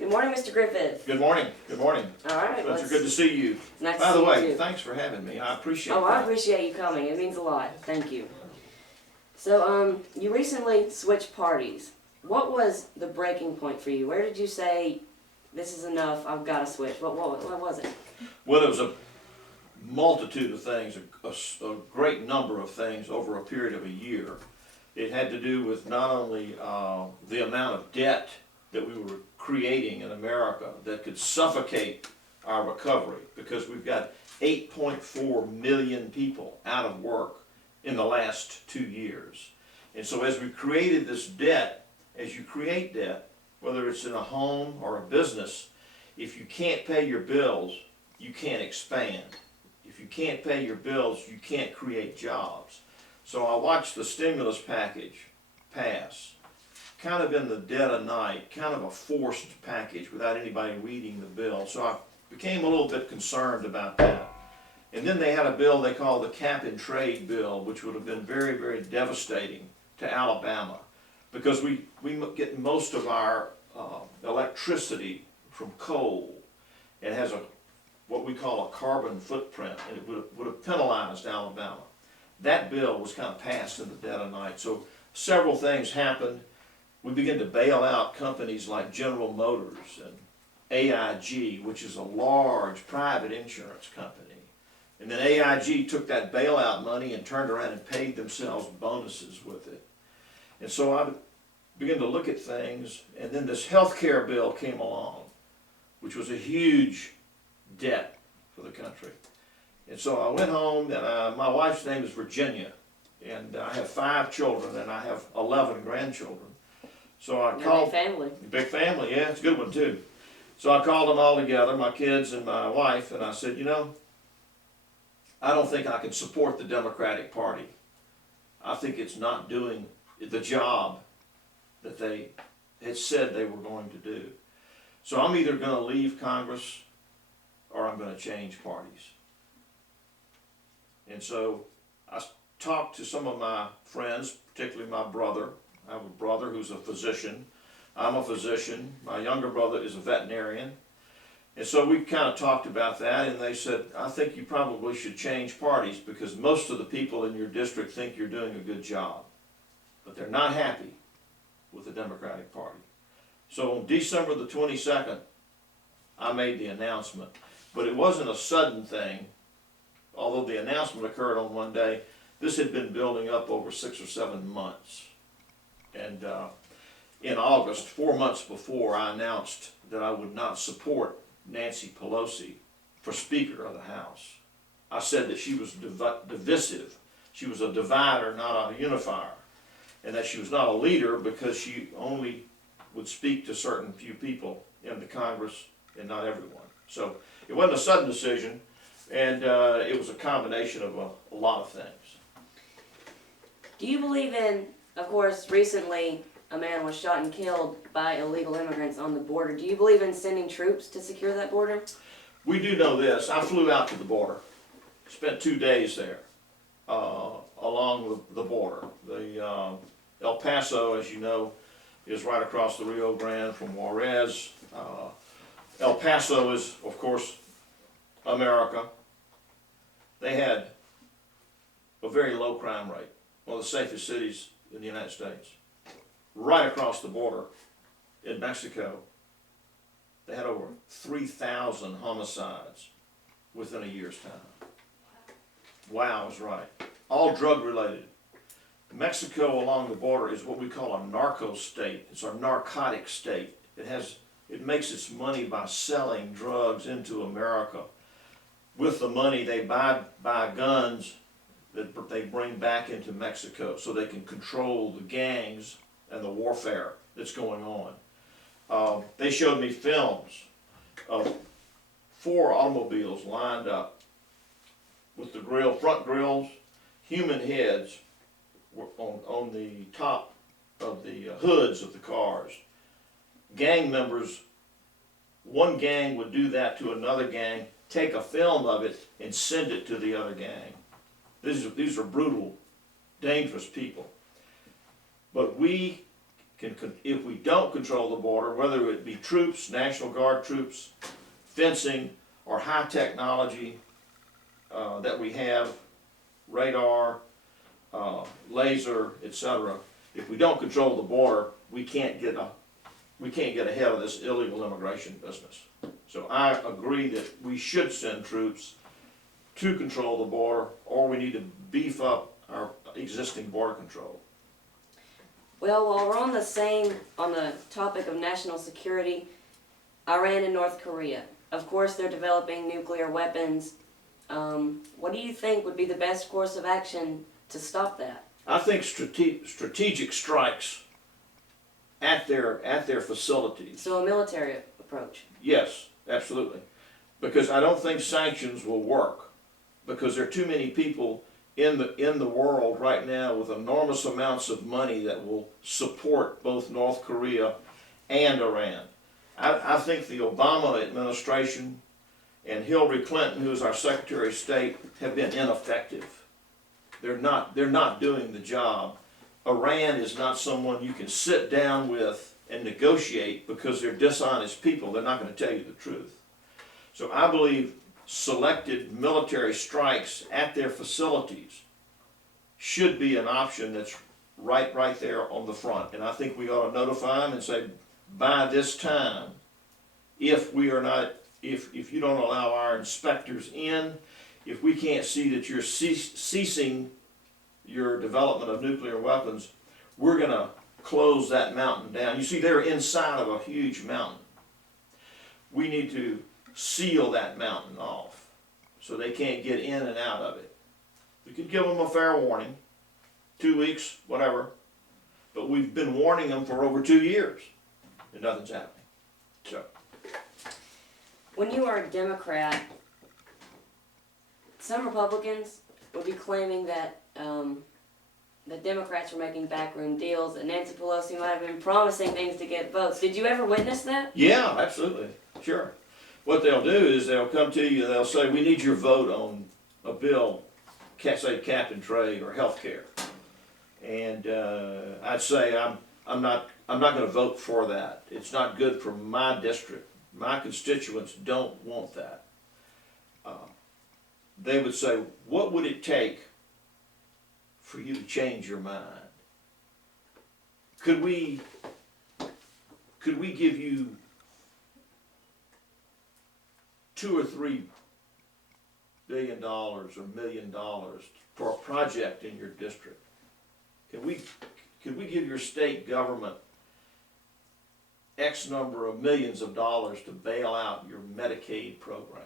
Good morning, Mr. Griffith. Good morning. Good morning. All right. Spencer, good to see you. Nice By to the see way, you too. thanks for having me. I appreciate Oh, that. I appreciate you coming. It means a lot. Thank you. So, you recently switched parties. What was the breaking point for you? Where did you say, this is enough, I've got to switch? What was it? Well, it was a multitude of things, a great number of things over a period of a year. It had to do with not only the amount of debt that we were creating in America that could suffocate our recovery, because we've got 8.4 million people out of work in the last 2 years. And so as we created this debt, as you create debt, whether it's in a home or a business, if you can't pay your bills, you can't expand. If you can't pay your bills, you can't create jobs. So I watched the stimulus package pass, kind of in the dead of night, kind of a forced package without anybody reading the bill. So I became a little bit concerned about that. And then they had a bill they called the cap and trade bill, which would have been very, very devastating to Alabama, because we get most of our electricity from coal. It has what we call a carbon footprint, and it would have penalized Alabama. That bill was kind of passed in the dead of night. So several things happened. We began to bail out companies like General Motors and AIG, which is a large private insurance company. And then AIG took that bailout money and turned around and paid themselves bonuses with it. And so I began to look at things, and then this health care bill came along, which was a huge debt for the country. And so I went home, and my wife's name is Virginia, and I have 5 children, and I have 11 grandchildren. So I called. Big family. Big family, yeah, it's a good one too. So I called them all together, my kids and my wife, and I said, you know, I don't think I can support the Democratic Party. I think it's not doing the job that they had said they were going to do. So I'm either going to leave Congress or I'm going to change parties. And so I talked to some of my friends, particularly my brother. I have a brother who's a physician. I'm a physician. My younger brother is a veterinarian. And so we kind of talked about that, and they said, I think you probably should change parties, because most of the people in your district think you're doing a good job, but they're not happy with the Democratic Party. So on December the 22nd, I made the announcement. But it wasn't a sudden thing. Although the announcement occurred on one day, this had been building up over 6 or 7 months. And in August, 4 months before, I announced that I would not support Nancy Pelosi for Speaker of the House. I said that she was divisive. She was a divider, not a unifier. And that she was not a leader because she only would speak to certain few people in the Congress and not everyone. So it wasn't a sudden decision, and it was a combination of a lot of things. Do you believe in, of course, recently a man was shot and killed by illegal immigrants on the border. Do you believe in sending troops to secure that border? We do know this. I flew out to the border, spent 2 days there along the border. The El Paso, as you know, is right across the Rio Grande from Juarez. El Paso is, of course, America. They had a very low crime rate, one of the safest cities in the United States. Right across the border in Mexico, they had over 3,000 homicides within a year's time. Wow is right. All drug related. Mexico along the border is what we call a narco state. It's a narcotic state. It makes its money by selling drugs into America. With the money they buy guns that they bring back into Mexico so they can control the gangs and the warfare that's going on. They showed me films of 4 automobiles lined up with the front grills, human heads on the top of the hoods of the cars. Gang members, one gang would do that to another gang, take a film of it and send it to the other gang. These are brutal, dangerous people. But we if we don't control the border, whether it be troops, National Guard troops, fencing, or high technology that we have, radar, laser, etc. If we don't control the border, we can't get ahead of this illegal immigration business. So I agree that we should send troops to control the border, or we need to beef up our existing border control. Well, while we're on the topic of national security, Iran and North Korea. Of course, they're developing nuclear weapons. What do you think would be the best course of action to stop that? I think strategic strikes at their facilities. So a military approach. Yes, absolutely. Because I don't think sanctions will work, because there are too many people in the world right now with enormous amounts of money that will support both North Korea and Iran. I think the Obama administration and Hillary Clinton, who is our Secretary of State, have been ineffective. They're not doing the job. Iran is not someone you can sit down with and negotiate, because they're dishonest people. They're not going to tell you the truth. So I believe selected military strikes at their facilities should be an option that's right there on the front. And I think we ought to notify them and say, by this time, if you don't allow our inspectors in, if we can't see that you're ceasing your development of nuclear weapons, we're going to close that mountain down. You see, they're inside of a huge mountain. We need to seal that mountain off so they can't get in and out of it. We could give them a fair warning, 2 weeks, whatever, but we've been warning them for over 2 years and nothing's happening. So, When you are a Democrat, some Republicans would be claiming that the Democrats were making backroom deals, and Nancy Pelosi might have been promising things to get votes. Did you ever witness that? yeah, absolutely, sure. What they'll do is they'll come to you and they'll say, we need your vote on a bill, say cap and trade or health care. And I'd say I'm not going to vote for that. It's not good for my district. My constituents don't want that. They would say, what would it take for you to change your mind? Could we give you $2 or $3 billion or $1 million for a project in your district? Could we give your state government X number of millions of dollars to bail out your Medicaid program?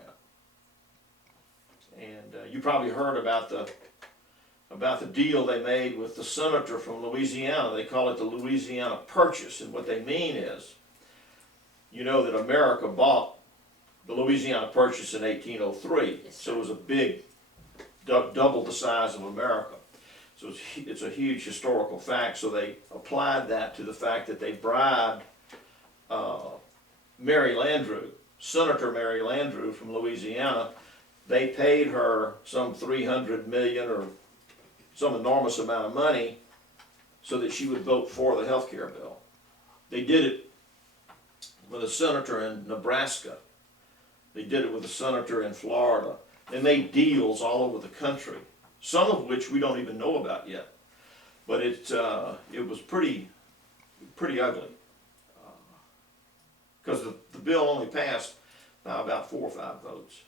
And you probably heard about the deal they made with the senator from Louisiana. They call it the Louisiana Purchase, and what they mean is, you know that America bought the Louisiana Purchase in 1803, so it was a big, double the size of America. So it's a huge historical fact. So they applied that to the fact that they bribed Mary Landrieu, Senator Mary Landrieu from Louisiana. They paid her some $300 million or some enormous amount of money so that she would vote for the health care bill. They did it with a senator in Nebraska. They did it with a senator in Florida. They made deals all over the country, some of which we don't even know about yet. But it was pretty ugly, because the bill only passed by about 4 or 5 votes.